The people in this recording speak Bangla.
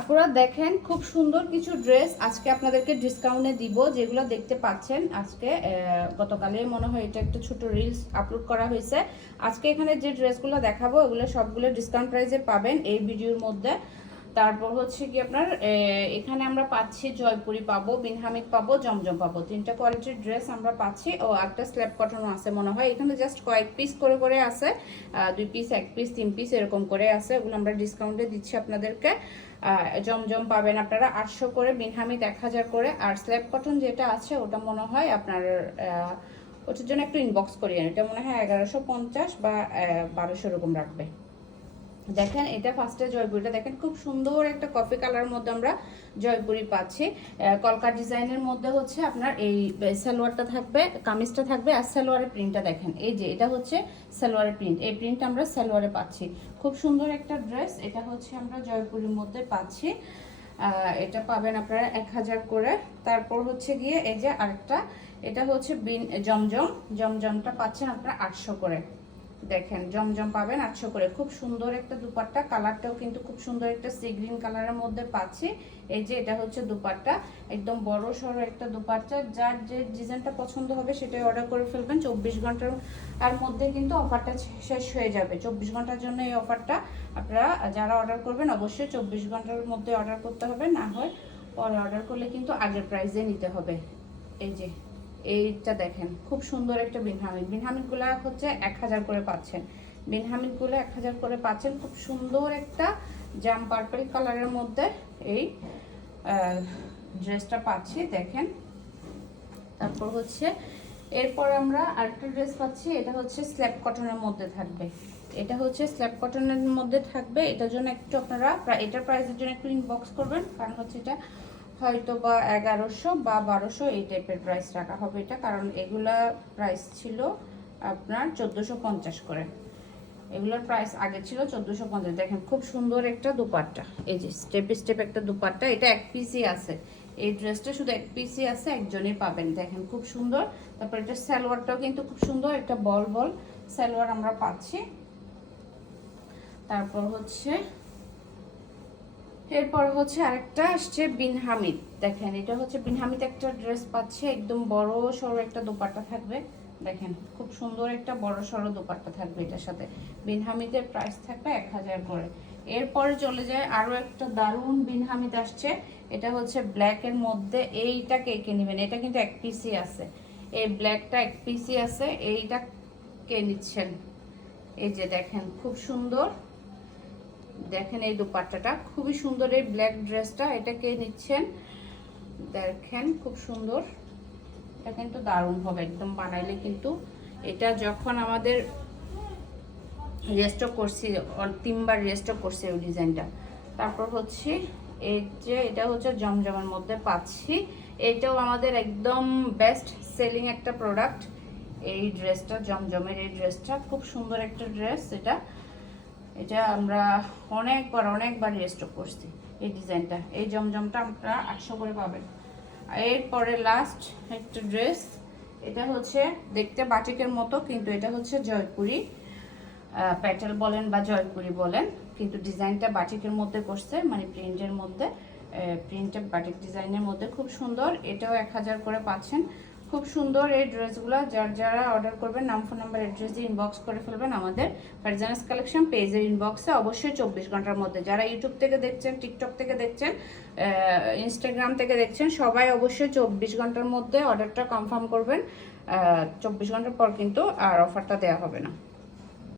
আপনারা দেখেন খুব সুন্দর কিছু ড্রেস আজকে আপনাদেরকে ডিসকাউন্টে দিব, যেগুলো দেখতে পাচ্ছেন আজকে। গতকালে মনে হয় এটা একটা ছোট রিলস আপলোড করা হয়েছে। আজকে এখানে যে ড্রেসগুলো দেখাবো ওগুলো সবগুলো ডিসকাউন্ট প্রাইসে পাবেন এই ভিডিওর মধ্যে। তারপর হচ্ছে কি আপনার এখানে আমরা পাচ্ছি জয়পুরি পাবো, বিনহামিদ পাবো, জমজম পাবো, তিনটা কোয়ালিটির ড্রেস আমরা পাচ্ছি। ও একটা স্ল্যাব কটনও আছে মনে হয়, এখানে জাস্ট কয়েক পিস করে করে আছে, 2 পিস, 1 পিস, 3 পিস এরকম করে আছে। ওগুলো আমরা ডিসকাউন্টে দিচ্ছি আপনাদেরকে। জমজম পাবেন আপনারা 800 করে, বিনহামিদ 1000 করে, আর স্ল্যাব কটন যেটা আছে ওটা মনে হয় আপনার ওটার জন্য একটু ইনবক্স করিয়েন, এটা মনে হয় 1150 বা 1200 এরকম রাখবে। দেখেন এটা ফার্স্টে জয়পুরিটা দেখেন, খুব সুন্দর একটা কফি কালার মধ্যে আমরা জয়পুরি পাচ্ছি। কলকা ডিজাইনের মধ্যে হচ্ছে আপনার এই সালোয়ারটা থাকবে, কামিজটা থাকবে, আর সালোয়ারের প্রিন্টটা দেখেন, এই যে এটা হচ্ছে সালোয়ারের প্রিন্ট, এই প্রিন্টটা আমরা সালোয়ারে পাচ্ছি। খুব সুন্দর একটা ড্রেস, এটা হচ্ছে আমরা জয়পুরির মধ্যে পাচ্ছি। এটা পাবেন আপনারা 1000 করে। তারপর হচ্ছে গিয়ে এই যে আরেকটা, এটা হচ্ছে জমজমটা পাচ্ছেন আপনারা 800 করে। দেখেন জমজম পাবেন 800 করে। খুব সুন্দর একটা দুপাট্টা, কালারটাও কিন্তু খুব সুন্দর একটা সি গ্রিন কালারের মধ্যে পাচ্ছি। এই যে এটা হচ্ছে দুপাট্টা, একদম বড় সড়ো একটা দুপাট্টা। যার যে ডিজাইনটা পছন্দ হবে সেটাই অর্ডার করে ফেলবেন। 24 ঘন্টার আর মধ্যে কিন্তু অফারটা শেষ হয়ে যাবে। 24 ঘন্টার জন্য এই অফারটা, আপনারা যারা অর্ডার করবেন অবশ্যই 24 ঘন্টার মধ্যে অর্ডার করতে হবে, না হয় পরে অর্ডার করলে কিন্তু আগের প্রাইসে নিতে হবে। এই যে এইটা দেখেন খুব সুন্দর একটা বিনহামিদগুলো হচ্ছে 1000 করে পাচ্ছেন, বিনহামিদগুলো 1000 করে পাচ্ছেন। খুব সুন্দর একটা জাম পার্পল কালারের মধ্যে এই ড্রেসটা পাচ্ছি দেখেন। তারপর হচ্ছে এরপর আমরা আরেকটা ড্রেস পাচ্ছি, এটা হচ্ছে স্ল্যাব কটনের মধ্যে থাকবে। এটা হচ্ছে স্ল্যাব কটনের মধ্যে থাকবে, এটার জন্য একটু আপনারা এটার প্রাইসের জন্য একটু ইনবক্স করবেন, কারণ হচ্ছে এটা হয়তো বা 1100 বা 1200 এই টাইপের প্রাইস রাখা হবে এটা, কারণ এগুলা প্রাইস ছিল আপনার 1450 করে। এগুলোর প্রাইস আগে ছিল 1450। দেখেন খুব সুন্দর একটা দুপাট্টা, এই যে স্টেপ স্টেপ একটা দুপাট্টা, এটা 1 পিসই আছে। এই ড্রেসটা শুধু 1 পিসই আছে, একজনই পাবেন। দেখেন খুব সুন্দর। তারপর এটা সালোয়ারটাও কিন্তু খুব সুন্দর, একটা বল বল সালোয়ার আমরা পাচ্ছি। তারপর হচ্ছে এরপর হচ্ছে আরেকটা আসছে বিনহামিদ। দেখেন এটা হচ্ছে বিনহামিদ একটা ড্রেস পাচ্ছে, একদম বড় সড়ো একটা দোপাট্টা থাকবে। দেখেন খুব সুন্দর একটা বড় সড়ো দোপাট্টা থাকবে এটার সাথে। বিনহামিদের প্রাইস থাকবে 1000 করে। এরপরে চলে যায় আরো একটা দারুণ বিনহামিদ আসছে, এটা হচ্ছে ব্ল্যাক এর মধ্যে। এইটা কে কে নেবেন, এটা কিন্তু 1 পিসই আছে, এই ব্ল্যাকটা 1 পিসই আছে। এইটা কে নিচ্ছেন, এই যে দেখেন খুব সুন্দর। দেখেন এই দুপাট্টাটা খুবই সুন্দর, এই ব্ল্যাক ড্রেসটা, এটা কে নিচ্ছেন দেখেন খুব সুন্দর। এটা কিন্তু দারুণ হবে একদম বানাইলে, কিন্তু এটা যখন আমাদের রেস্টক করছি 3বার রেস্টক করছি ওই ডিজাইনটা। তারপর হচ্ছে এই যে এটা হচ্ছে জমজমের মধ্যে পাচ্ছি, এটাও আমাদের একদম বেস্ট সেলিং একটা প্রোডাক্ট এই ড্রেসটা, জমজমের এই ড্রেসটা খুব সুন্দর একটা ড্রেস। এটা আমরা অনেকবার রেস্টক করছি এই ডিজাইনটা। এই জমজমটা আমরা 800 করে পাবেন। এরপরে লাস্ট একটা ড্রেস, এটা হচ্ছে দেখতে বাটিকের মতো, কিন্তু এটা হচ্ছে জয়পুরি প্যাটেল বলেন বা জয়পুরি বলেন, কিন্তু ডিজাইনটা বাটিকের মধ্যে করছে, মানে প্রিন্টের মধ্যে, প্রিন্টেড বাটিক ডিজাইনের মধ্যে খুব সুন্দর। এটাও 1000 করে পাচ্ছেন। খুব সুন্দর এই ড্রেসগুলো, যারা অর্ডার করবেন নাম, ফোন নাম্বার, অ্যাড্রেস দিয়ে ইনবক্স করে ফেলবেন আমাদের ফারজানাস কালেকশন পেজের ইনবক্সে, অবশ্যই 24 ঘন্টার মধ্যে। যারা ইউটিউব থেকে দেখছেন, টিকটক থেকে দেখছেন, ইনস্টাগ্রাম থেকে দেখছেন, সবাই অবশ্যই 24 ঘন্টার মধ্যে অর্ডারটা কনফার্ম করবেন। 24 ঘন্টার পর কিন্তু আর অফারটা দেওয়া হবে না।